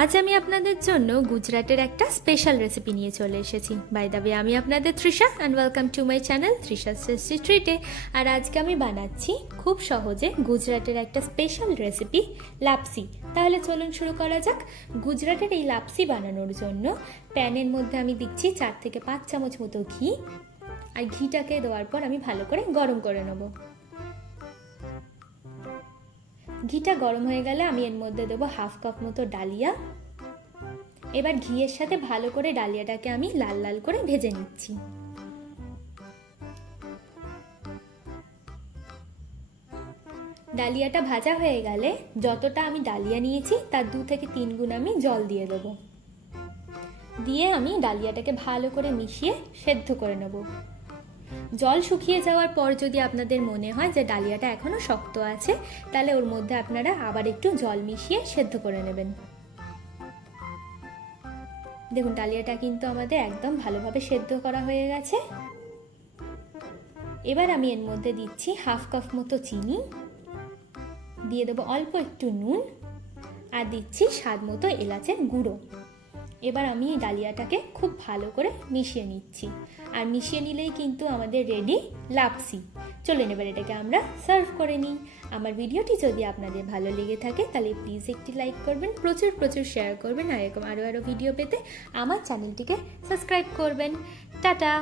আজ আমি আপনাদের জন্য গুজরাটের একটা স্পেশাল রেসিপি নিয়ে চলে এসেছি। বাই দ্য ওয়ে, আমি আপনাদের Trisha and welcome to my channel Trisha's tasty ট্রিটে। আর আজকে আমি বানাচ্ছি খুব সহজে গুজরাটের একটা স্পেশাল রেসিপি, লাপসি। তাহলে চলুন শুরু করা যাক। গুজরাটের এই লাপসি বানানোর জন্য প্যানের মধ্যে আমি দিচ্ছি 4 থেকে 5 চামচ মতো ঘি। আর ঘিটাকে দেওয়ার পর আমি ভালো করে গরম করে নেব। ঘিটা গরম হয়ে গেলে আমি এর মধ্যে দেবো 1/2 কাপ মতো ডালিয়া। এবার ঘিয়ের সাথে ভালো করে ডালিয়াটাকে আমি লাল লাল করে ভেজে নিচ্ছি। ডালিয়াটা ভাজা হয়ে গেলে যতটা আমি ডালিয়া নিয়েছি তার 2 থেকে 3 গুণ আমি জল দিয়ে দেবো। দিয়ে আমি ডালিয়াটাকে ভালো করে মিশিয়ে সেদ্ধ করে নেব। জল শুকিয়ে যাওয়ার পর যদি আপনাদের মনে হয় যে ডালিয়াটা এখনো শক্ত আছে, তাহলে ওর মধ্যে আপনারা আবার একটু জল মিশিয়ে সেদ্ধ করে নেবেন। দেখুন, ডালিয়াটা কিন্তু আমাদের একদম ভালোভাবে সেদ্ধ করা হয়ে গেছে। এবার আমি এর মধ্যে দিচ্ছি 1/2 কাপ মতো চিনি, দিয়ে দেবো অল্প একটু নুন, আর দিচ্ছি স্বাদ মতো এলাচের গুঁড়ো। এবার আমি এই ডালিয়াটাকে খুব ভালো করে মিশিয়ে নিচ্ছি। আর মিশিয়ে নিলেই কিন্তু আমাদের রেডি লাপসি। চলুন এবার এটাকে আমরা সার্ভ করে নিই। আমার ভিডিওটি যদি আপনাদের ভালো লেগে থাকে তাহলে প্লিজ একটি লাইক করবেন, প্রচুর প্রচুর শেয়ার করবেন, আর এরকম আরও ভিডিও পেতে আমার চ্যানেলটিকে সাবস্ক্রাইব করবেন। টাটা।